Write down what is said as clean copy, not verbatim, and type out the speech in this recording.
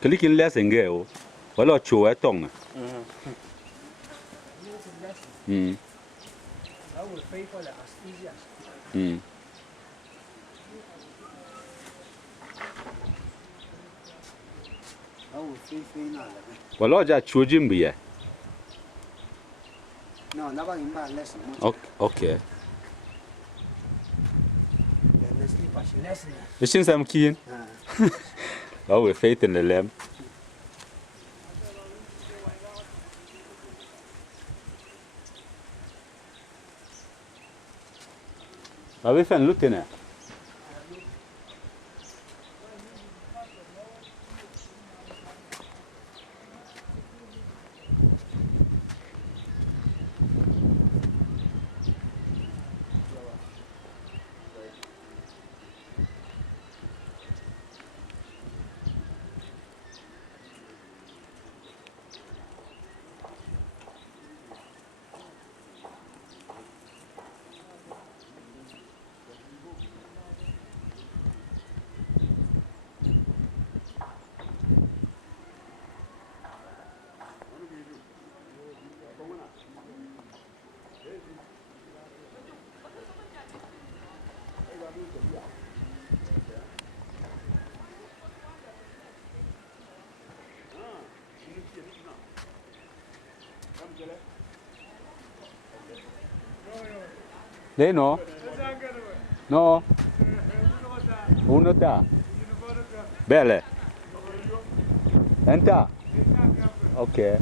Clicking less and go. Well, or chew at tongue. I will pay for the as easy as. I will pay now. Well, or just chew Jim be. No, never in my lesson. Okay. Lesson. The since I'm keen. I will faith in the lamb. Are we fan lieutenant? They know. No. Uno da. Belle. Enter. Okay.